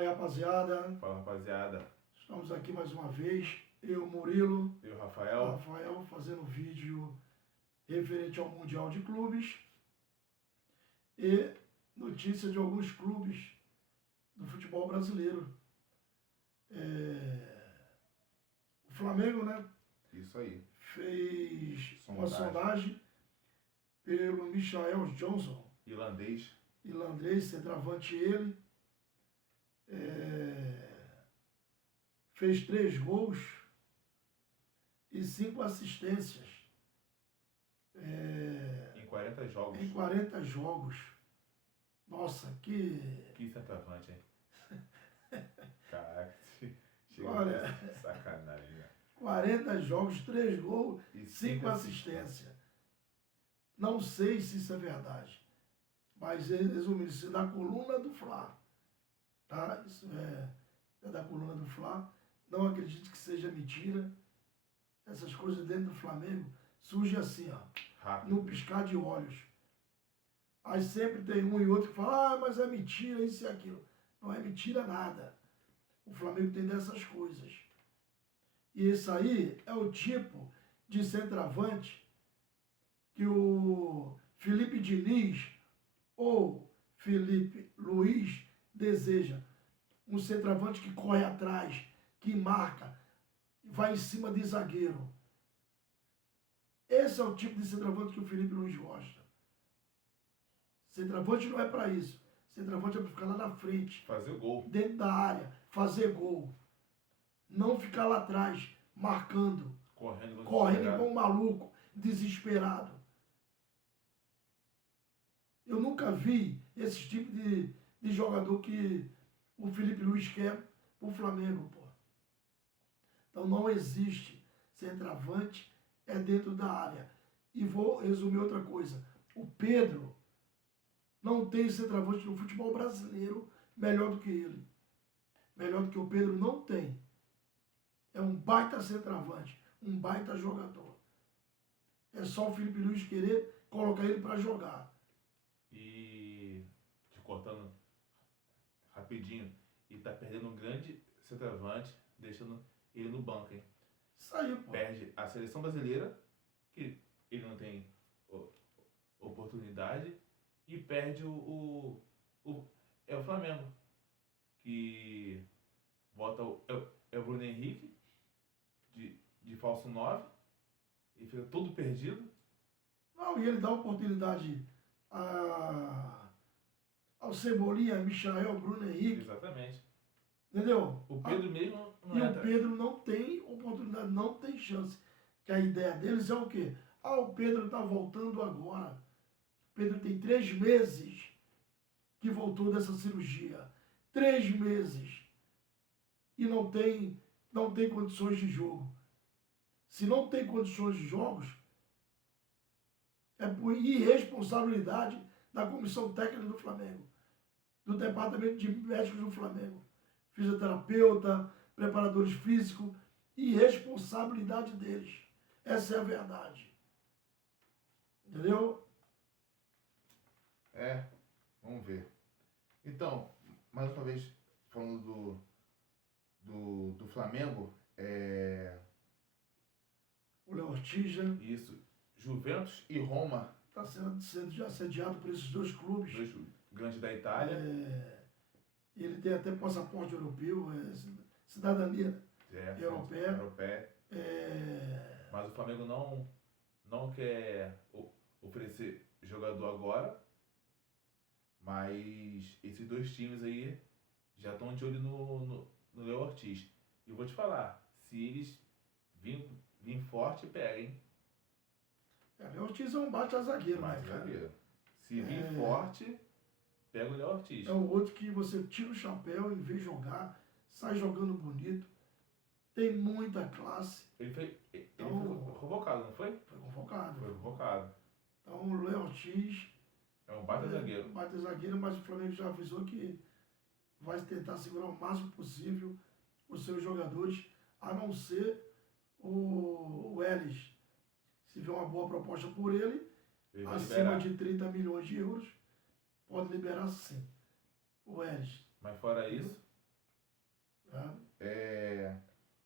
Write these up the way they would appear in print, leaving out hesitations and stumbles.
Fala aí, rapaziada. Fala, rapaziada. Estamos aqui mais uma vez. Eu, Murilo. Eu, Rafael. Rafael, fazendo vídeo referente ao Mundial de Clubes e notícia de alguns clubes do futebol brasileiro. O Flamengo, né? Isso aí. Fez uma sondagem pelo Michael Johnson. Irlandês, centroavante ele. Fez 3 gols e 5 assistências. Em 40 jogos. Em 40 jogos. Nossa, Que centroavante, hein? Caraca, olha, sacanagem, né? 40 jogos, 3 gols E 5 assistências. Não sei se isso é verdade, mas resumindo, isso é da coluna do Fla. Tá? Isso é da coluna do Fla. Não acredito que seja mentira. Essas coisas dentro do Flamengo surgem assim, ó, rápido, no piscar de olhos. Aí sempre tem um e outro que fala, mas é mentira, isso e aquilo. Não é mentira nada. O Flamengo tem dessas coisas. E esse aí é o tipo de centroavante que o Felipe Diniz ou Felipe Luiz deseja. Um centroavante que corre atrás, que marca, vai em cima de zagueiro. Esse é o tipo de centroavante que o Felipe Luiz gosta. Centroavante não é para isso. Centroavante é para ficar lá na frente. Fazer gol. Dentro da área, fazer gol. Não ficar lá atrás, marcando. Correndo igual um maluco, desesperado. Eu nunca vi esse tipo de jogador que o Felipe Luiz quer pro Flamengo, pô. Então não existe centroavante, é dentro da área. E vou resumir outra coisa. O Pedro não tem centroavante no futebol brasileiro melhor do que ele. Melhor do que o Pedro não tem. É um baita centroavante, um baita jogador. É só o Felipe Luiz querer colocar ele para jogar. E te cortando rapidinho, e tá perdendo um grande centroavante, deixando ele no banco, hein? Isso aí, pô. Perde a seleção brasileira, que ele não tem oportunidade, e perde o Flamengo, que bota o Bruno Henrique de falso 9 e fica tudo perdido. Não, e ele dá oportunidade ao Cebolinha, Michael, Bruno Henrique. Exatamente. Entendeu? O Pedro mesmo não e o Pedro não tem oportunidade, não tem chance. Que a ideia deles é o quê? O Pedro está voltando agora. O Pedro tem 3 meses que voltou dessa cirurgia. 3 meses. E não tem condições de jogo. Se não tem condições de jogos, é por irresponsabilidade da comissão técnica do Flamengo, do departamento de médicos do Flamengo, fisioterapeuta, preparadores físicos, irresponsabilidade deles. Essa é a verdade. Entendeu? Vamos ver. Então, mais uma vez, falando do Flamengo, O Léo Ortiz, né? Isso. Juventus e Roma. Está sendo assediado por esses 2 clubes. 2 grandes da Itália. Ele tem até passaporte europeu, cidadania europeia. Mas o Flamengo não quer oferecer jogador agora. Mas esses 2 times aí já estão de olho no Léo Ortiz. E vou te falar, se eles virem forte, pega, hein? Léo Ortiz é um bate-zagueiro, né, cara? Zagueiro. Se vir forte, pega o Léo Ortiz. É o outro que você tira o chapéu e vê jogar, sai jogando bonito, tem muita classe. Ele foi convocado, não foi? Foi convocado. Foi convocado. Então o Léo Ortiz é um bate-zagueiro. Bate-zagueiro, mas o Flamengo já avisou que vai tentar segurar o máximo possível os seus jogadores, a não ser o Welles. Se vier uma boa proposta por ele acima de 30 milhões de euros, pode liberar sim o Welles. Mas fora isso,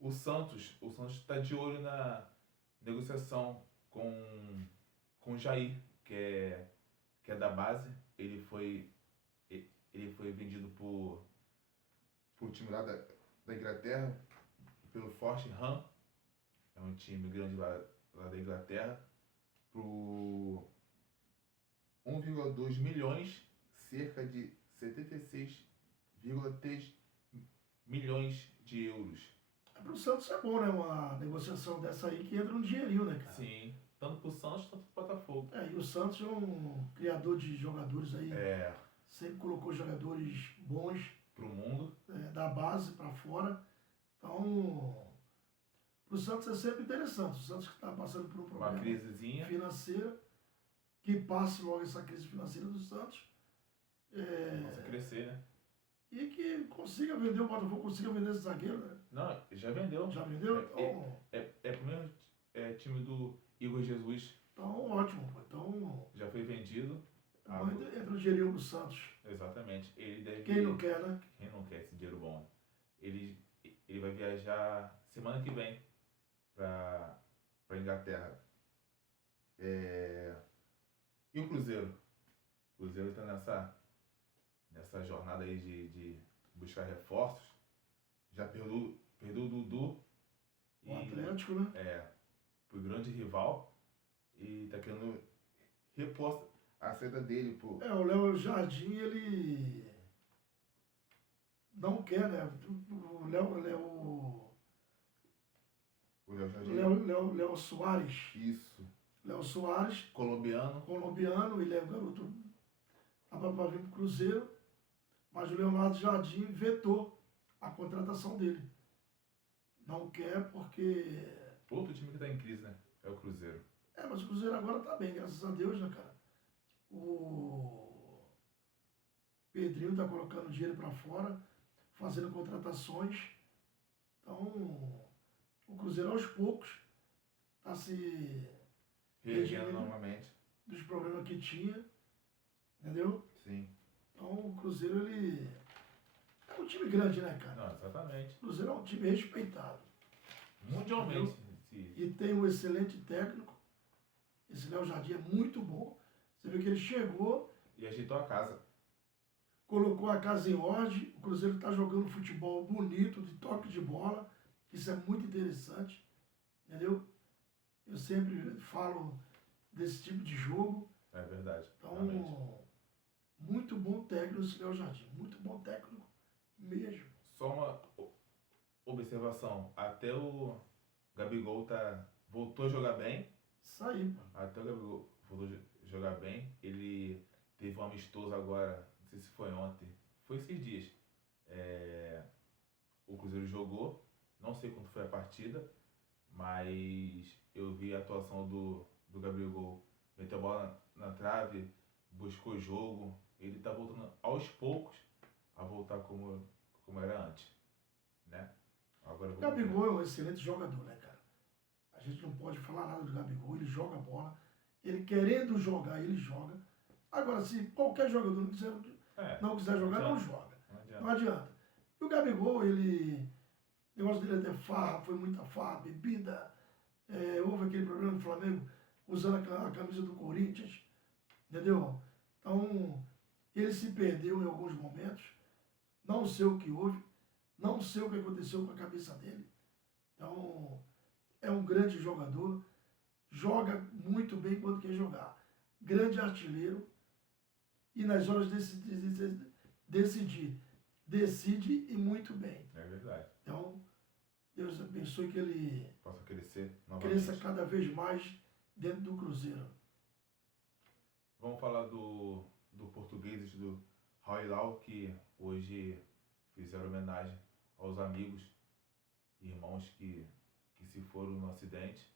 O Santos está de olho na negociação com o Jair, que é da base. Ele foi vendido por time lá da Inglaterra, pelo Forte Ham, é um time grande lá da Inglaterra, por 1,2 milhões, cerca de 76,3 milhões de euros. Para o Santos é bom, né? Uma negociação dessa aí que entra um dinheirinho, né, cara? Sim, tanto pro Santos, tanto pro Botafogo. E o Santos é um criador de jogadores aí. É. Sempre colocou jogadores bons. Pro mundo. Da base para fora. Então, pro Santos é sempre interessante. O Santos que está passando por um problema. Uma crisezinha financeira. Que passe logo essa crise financeira do Santos. Possa crescer, né? E que consiga vender, o Botafogo consiga vender esse zagueiro, né? Não, já vendeu. Já vendeu? Então, é o primeiro time do Igor Jesus. Então, ótimo. Então, já foi vendido. Entra o dinheirinho pro Santos. Exatamente. Ele deve... Quem não quer, né? Quem não quer esse dinheiro bom? Ele vai viajar semana que vem pra Inglaterra. E o Cruzeiro? O Cruzeiro está nessa jornada aí de buscar reforços. Já perdeu o Dudu. O Atlético, né? Pro grande rival. E tá querendo repor a saída dele, pô. O Léo Jardim, ele não quer, né? O Léo Soares. Isso. Léo Soares. Colombiano. Ele é um garoto. Tava para vir pro Cruzeiro. Mas o Leonardo Jardim vetou a contratação dele. Não quer porque... Outro time que tá em crise, né? É o Cruzeiro. Mas o Cruzeiro agora tá bem, graças a Deus, né, cara? O Pedrinho tá colocando dinheiro para fora, fazendo contratações. Então, o Cruzeiro aos poucos tá se reerguendo novamente dos problemas que tinha, entendeu? Sim. Então, o Cruzeiro, ele é um time grande, né, cara? Não, exatamente. O Cruzeiro é um time respeitado. Mundialmente. E tem um excelente técnico. Esse Léo Jardim é muito bom. Você vê que ele chegou... E ajeitou a casa. Colocou a casa em ordem. O Cruzeiro está jogando futebol bonito, de toque de bola. Isso é muito interessante. Entendeu? Eu sempre falo desse tipo de jogo. É verdade. Então, realmente. Muito bom técnico esse Léo Jardim. Muito bom técnico mesmo. Só uma observação. Até o Gabigol voltou a jogar bem. Isso aí, mano. Até o Gabigol voltou a jogar bem. Ele teve um amistoso agora, não sei se foi ontem, foi esses dias. O Cruzeiro jogou, não sei quanto foi a partida, mas eu vi a atuação do Gabigol. Meteu a bola na trave, buscou o jogo. Ele tá voltando aos poucos a voltar como era antes, né? Agora, O Gabigol é um excelente jogador, né, cara? A gente não pode falar nada do Gabigol, ele joga bola. Ele querendo jogar, ele joga. Agora, se qualquer jogador não quiser jogar, não joga. Não adianta. E o Gabigol, o negócio dele é ter farra, foi muita farra, bebida. Houve aquele problema no Flamengo, usando a camisa do Corinthians, entendeu? Então, ele se perdeu em alguns momentos. Não sei o que houve, não sei o que aconteceu com a cabeça dele. Então, é um grande jogador, joga muito bem quando quer jogar. Grande artilheiro. E nas horas de decidir, decide e muito bem. É verdade. Então, Deus abençoe que ele possa crescer novamente. Cresça cada vez mais dentro do Cruzeiro. Vamos falar do português do Al Hilal, que hoje fizeram homenagem aos amigos e irmãos que se foram no acidente.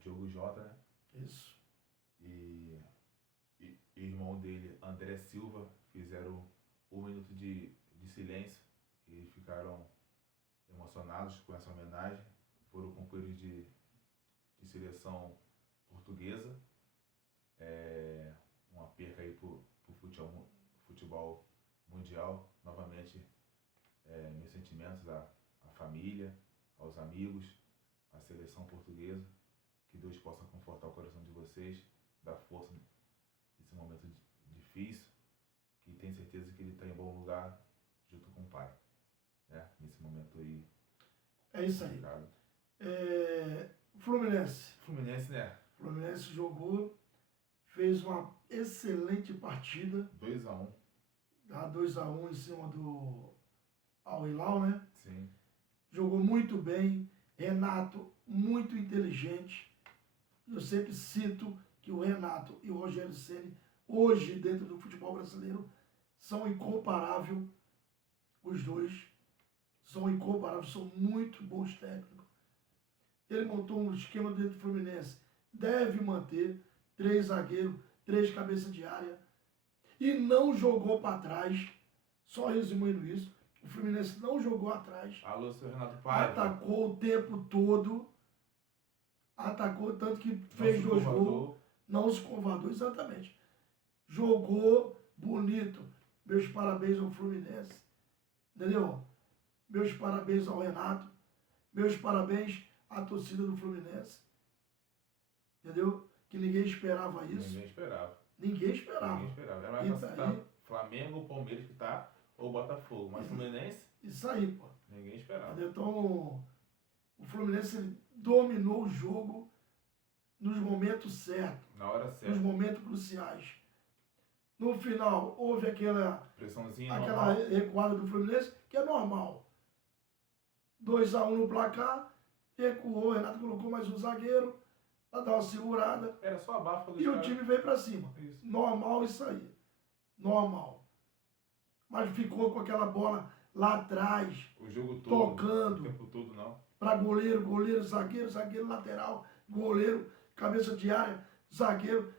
Diogo Jota, né? Isso. E irmão dele, André Silva, fizeram 1 minuto de silêncio e ficaram emocionados com essa homenagem. Foram companheiros de seleção portuguesa. Uma perca aí pro futebol mundial. Novamente meus sentimentos à família, aos amigos, à seleção portuguesa. Que Deus possa confortar o coração de vocês, dar força nesse momento difícil, que tenho certeza que ele está em bom lugar junto com o Pai, né? Nesse momento aí. É isso aí. Fluminense, né? Fluminense jogou, fez uma excelente partida. 2-1. 2-1 em cima do Al Hilal, né? Sim. Jogou muito bem. Renato, muito inteligente. Eu sempre cito que o Renato e o Rogério Ceni, hoje, dentro do futebol brasileiro, são incomparáveis. Os dois são incomparáveis, são muito bons técnicos. Ele montou um esquema dentro do Fluminense. Deve manter 3 zagueiros, 3 cabeças de área. E não jogou para trás. Só resumindo isso, o Fluminense não jogou atrás. Alô, seu Renato Paiva. Atacou o tempo todo. Atacou tanto que fez 2 gols. Não se covardou, exatamente. Jogou bonito. Meus parabéns ao Fluminense. Entendeu? Meus parabéns ao Renato. Meus parabéns à torcida do Fluminense. Entendeu? Que ninguém esperava isso. Ninguém esperava. Ninguém esperava. Ninguém esperava. Era mais fácil estar Flamengo, ou Palmeiras que tá, ou Botafogo. Mas Fluminense... Isso aí, pô. Ninguém esperava. Entendeu? Então, o Fluminense dominou o jogo nos momentos certos. Na hora certa. Nos momentos cruciais. No final, houve aquela recuada do Fluminense, que é normal. 2-1 no placar, recuou, o Renato colocou mais um zagueiro para dar uma segurada. Era só a bafa do E o time veio para cima. Isso. Normal isso aí. Normal. Mas ficou com aquela bola lá atrás. O jogo todo. Tocando. O tempo todo, não. Para goleiro, zagueiro, zagueiro lateral, goleiro, cabeça de área, zagueiro.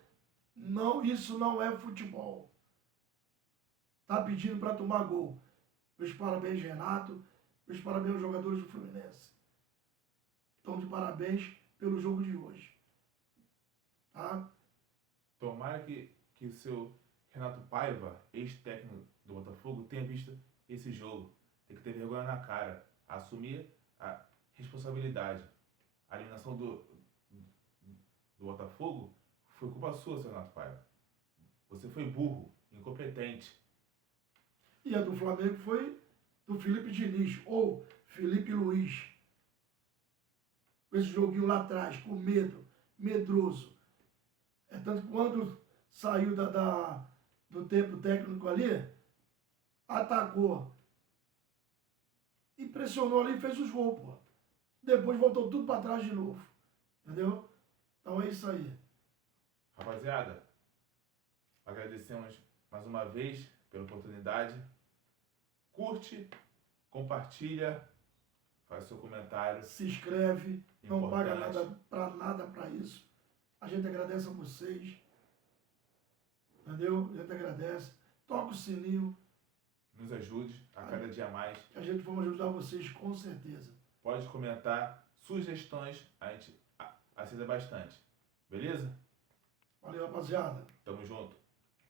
Não, isso não é futebol. Tá pedindo para tomar gol. Meus parabéns, Renato. Meus parabéns aos jogadores do Fluminense. Estão de parabéns pelo jogo de hoje. Tá? Tomara que o seu Renato Paiva, ex-técnico do Botafogo, tenha visto esse jogo. Tem que ter vergonha na cara. Assumir a responsabilidade. A eliminação do Botafogo foi culpa sua, seu Renato Paiva. Você foi burro, incompetente. E a do Flamengo foi do Felipe Diniz, ou Felipe Luiz. Esse joguinho lá atrás, com medo, medroso. É tanto que quando saiu do tempo técnico ali, atacou. E pressionou ali e fez os gols, pô. Depois voltou tudo para trás de novo. Entendeu? Então é isso aí. Rapaziada, agradecemos mais uma vez pela oportunidade. Curte, compartilha, faz seu comentário. Se inscreve, não paga Importante. nada para isso. A gente agradece a vocês. Entendeu? A gente agradece. Toca o sininho. Nos ajude a cada dia mais. Que a gente vai ajudar vocês com certeza. Pode comentar, sugestões, a gente aceita bastante. Beleza? Valeu, rapaziada. Tamo junto.